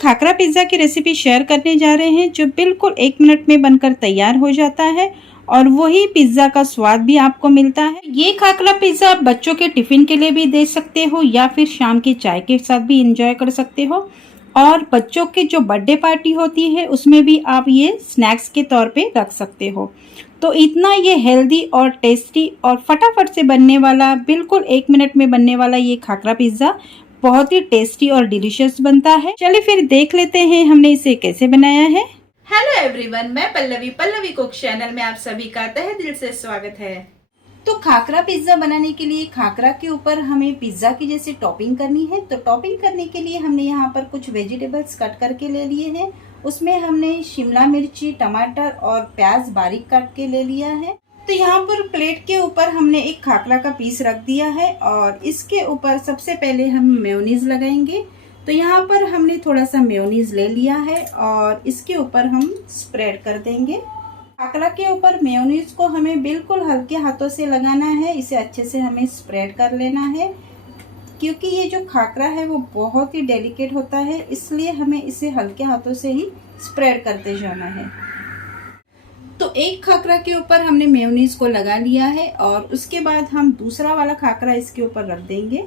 Khakhra pizza की recipe share करने जा रहे हैं जो बिल्कुल 1 मिनट में बनकर तैयार हो जाता है और वही पिज़्ज़ा का स्वाद भी आपको मिलता है। ये खाकरा पिज़्ज़ा आप बच्चों के टिफ़िन के लिए भी दे सकते हो या फिर शाम की चाय के साथ भी इंजॉय कर सकते हो। और बच्चों की जो बर्थडे पार्टी होती है उसमें भी आप ये स्नैक्स के तौर पे रख सकते हो। तो इतना ये हेल्दी और टेस्टी और फटाफट से बनने वाला, बिल्कुल 1 मिनट में बनने वाला ये खाकरा पिज़्ज़ा बहुत ही टेस्टी और डिलीशियस बनता है। चलिए फिर देख लेते हैं हमने इसे कैसे बनाया है। हेलो एवरीवन, मैं पल्लवी कुक चैनल में आप सभी का तहे दिल से स्वागत है। तो खाकरा पिज्जा बनाने के लिए खाकरा के ऊपर हमें पिज्जा की जैसे टॉपिंग करनी है। तो टॉपिंग करने के लिए हमने यहाँ पर कुछ वेजिटेबल्स कट करके ले लिए हैं। उसमें हमने शिमला मिर्ची, टमाटर और प्याज बारीक काट के ले लिया है। तो यहाँ पर प्लेट के ऊपर हमने एक खाकरा का पीस रख दिया है और इसके ऊपर सबसे पहले हम मेयोनीज लगाएंगे। तो यहाँ पर हमने थोड़ा सा मेयोनीज ले लिया है और इसके ऊपर हम स्प्रेड कर देंगे। खाकरा के ऊपर मेयोनीज को हमें बिल्कुल हल्के हाथों से लगाना है, इसे अच्छे से हमें स्प्रेड कर लेना है क्योंकि ये जो खाकरा है वो बहुत ही डेलिकेट होता है, इसलिए हमें इसे हल्के हाथों से ही स्प्रेड करते जाना है। तो एक खाकरा के ऊपर हमने मेयोनीज को लगा लिया है और उसके बाद हम दूसरा वाला खाकरा इसके ऊपर रख देंगे।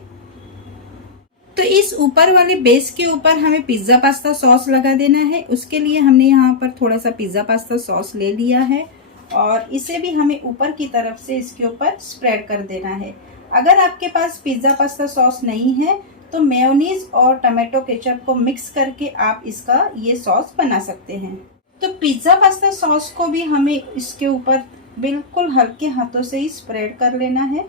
तो इस ऊपर वाले बेस के ऊपर हमें पिज्ज़ा पास्ता सॉस लगा देना है। उसके लिए हमने यहाँ पर थोड़ा सा पिज्ज़ा पास्ता सॉस ले लिया है और इसे भी हमें ऊपर की तरफ से इसके ऊपर स्प्रेड कर देना है। अगर आपके पास पिज्ज़ा पास्ता सॉस नहीं है तो मेयोनीज और टमाटो केचप को मिक्स करके आप इसका ये सॉस बना सकते हैं। तो पिज्ज़ा पास्ता सॉस को भी हमें इसके ऊपर बिल्कुल हल्के हाथों से ही स्प्रेड कर लेना है।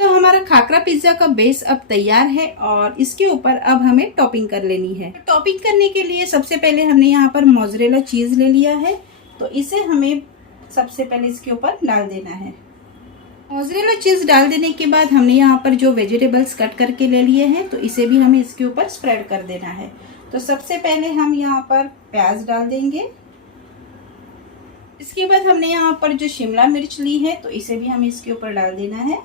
तो हमारा खाकरा पिज्ज़ा का बेस अब तैयार है और इसके ऊपर अब हमें टॉपिंग कर लेनी है। तो टॉपिंग करने के लिए सबसे पहले हमने यहाँ पर मोज़रेला चीज़ ले लिया है, तो इसे हमें सबसे पहले इसके ऊपर डाल देना है। मोज़रेला चीज़ डाल देने के बाद हमने यहाँ पर जो वेजिटेबल्स कट करके ले लिए हैं तो इसे भी हमें इसके ऊपर स्प्रेड कर देना है। तो सबसे पहले हम यहाँ पर प्याज डाल देंगे। इसके बाद हमने यहाँ पर जो शिमला मिर्च ली है तो इसे भी हमें इसके ऊपर डाल देना है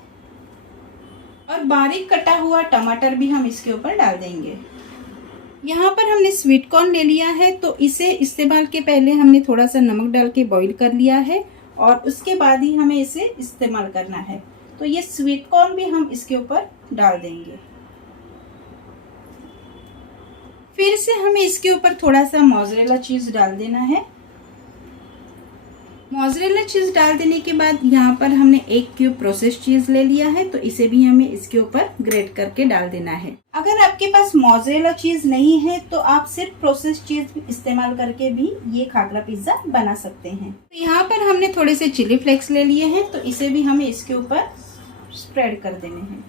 और बारीक कटा हुआ टमाटर भी हम इसके ऊपर डाल देंगे। यहाँ पर हमने स्वीट कॉर्न ले लिया है, तो इसे इस्तेमाल के पहले हमने थोड़ा सा नमक डाल के बॉईल कर लिया है और उसके बाद ही हमें इसे इस्तेमाल करना है। तो ये स्वीट कॉर्न भी हम इसके ऊपर डाल देंगे। फिर से हमें इसके ऊपर थोड़ा सा मोज़रेला चीज़ डाल देना है। मोज़रेला चीज़ डाल देने के बाद यहाँ पर हमने 1 क्यूब प्रोसेस चीज़ ले लिया है, तो इसे भी हमें इसके ऊपर ग्रेट करके डाल देना है। अगर आपके पास मोज़रेला चीज़ नहीं है तो आप सिर्फ प्रोसेस चीज़ इस्तेमाल करके भी ये खाकरा पिज़्ज़ा बना सकते हैं। तो यहाँ पर हमने थोड़े से चिली फ्लेक्स ले लिए हैं, तो इसे भी हमें इसके ऊपर स्प्रेड कर देने हैं।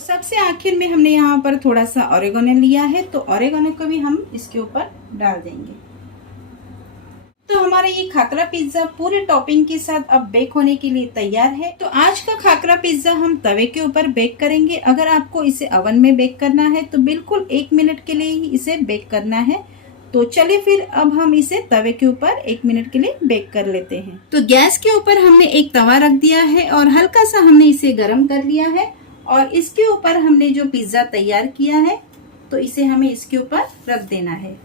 सबसे आखिर में हमने यहाँ पर थोड़ा सा ऑरिगेनो लिया है, तो ऑरिगेनो को भी हम इसके ऊपर डाल देंगे। तो हमारा ये खाकरा पिज्जा पूरे टॉपिंग के साथ अब बेक होने के लिए तैयार है। तो आज का खाकरा पिज्जा हम तवे के ऊपर बेक करेंगे। अगर आपको इसे ओवन में बेक करना है तो बिल्कुल 1 मिनट के लिए ही इसे बेक करना है। तो चलिए फिर अब हम इसे तवे के ऊपर 1 मिनट के लिए बेक कर लेते हैं। तो गैस के ऊपर हमने एक तवा रख दिया है और हल्का सा हमने इसे गर्म कर लिया है और इसके ऊपर हमने जो पिज्जा तैयार किया है तो इसे हमें इसके ऊपर रख देना है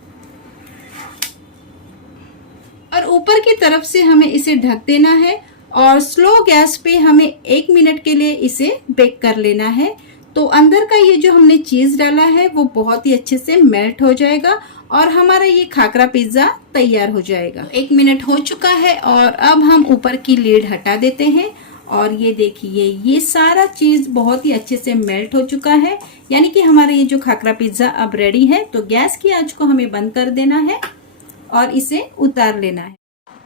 और ऊपर की तरफ से हमें इसे ढक देना है और स्लो गैस पे हमें 1 मिनट के लिए इसे बेक कर लेना है। तो अंदर का ये जो हमने चीज़ डाला है वो बहुत ही अच्छे से मेल्ट हो जाएगा और हमारा ये खाकरा पिज्ज़ा तैयार हो जाएगा। 1 मिनट हो चुका है और अब हम ऊपर की लीड हटा देते हैं और ये देखिए ये सारा चीज़ बहुत ही अच्छे से मेल्ट हो चुका है, यानी कि हमारा ये जो खाकरा पिज्ज़ा अब रेडी है। तो गैस की आंच को हमें बंद कर देना है और इसे उतार लेना है।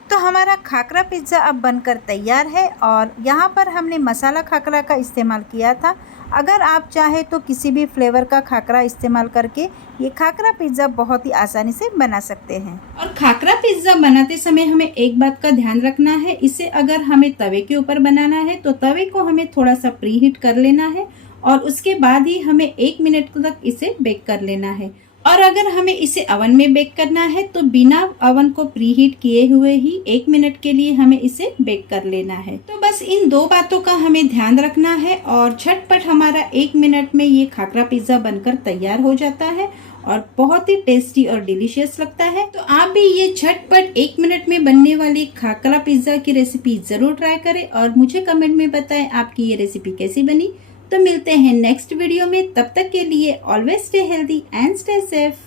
तो हमारा खाकरा पिज्ज़ा अब बनकर तैयार है और यहाँ पर हमने मसाला खाकरा का इस्तेमाल किया था। अगर आप चाहे तो किसी भी फ्लेवर का खाकरा इस्तेमाल करके ये खाकरा पिज्ज़ा बहुत ही आसानी से बना सकते हैं। और खाकरा पिज्ज़ा बनाते समय हमें एक बात का ध्यान रखना है, इसे अगर हमें तवे के ऊपर बनाना है तो तवे को हमें थोड़ा सा प्री हीट कर लेना है और उसके बाद ही हमें 1 मिनट तक इसे बेक कर लेना है। और अगर हमें इसे ओवन में बेक करना है तो बिना ओवन को प्रीहीट किए हुए ही 1 मिनट के लिए हमें इसे बेक कर लेना है। तो बस इन 2 बातों का हमें ध्यान रखना है और झटपट हमारा 1 मिनट में ये खाकरा पिज्जा बनकर तैयार हो जाता है और बहुत ही टेस्टी और डिलीशियस लगता है। तो आप भी ये झटपट 1 मिनट में बनने वाली खाकरा पिज्जा की रेसिपी जरूर ट्राई करें और मुझे कमेंट में बताएं आपकी ये रेसिपी कैसी बनी। तो मिलते हैं नेक्स्ट वीडियो में, तब तक के लिए always stay healthy and stay safe.